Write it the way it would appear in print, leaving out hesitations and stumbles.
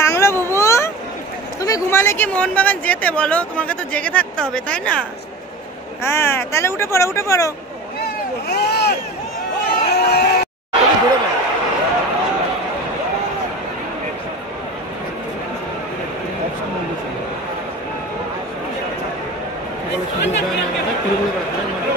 বাংলো বুবু, তুমি ঘুমালে কি মোহনবাগান যেতে বলো? তোমাকে তো জেগে থাকতে হবে, তাই না? হ্যাঁ, তাহলে উঠে পড়ো, উঠে পড়ো। সুযোগ দেয় না,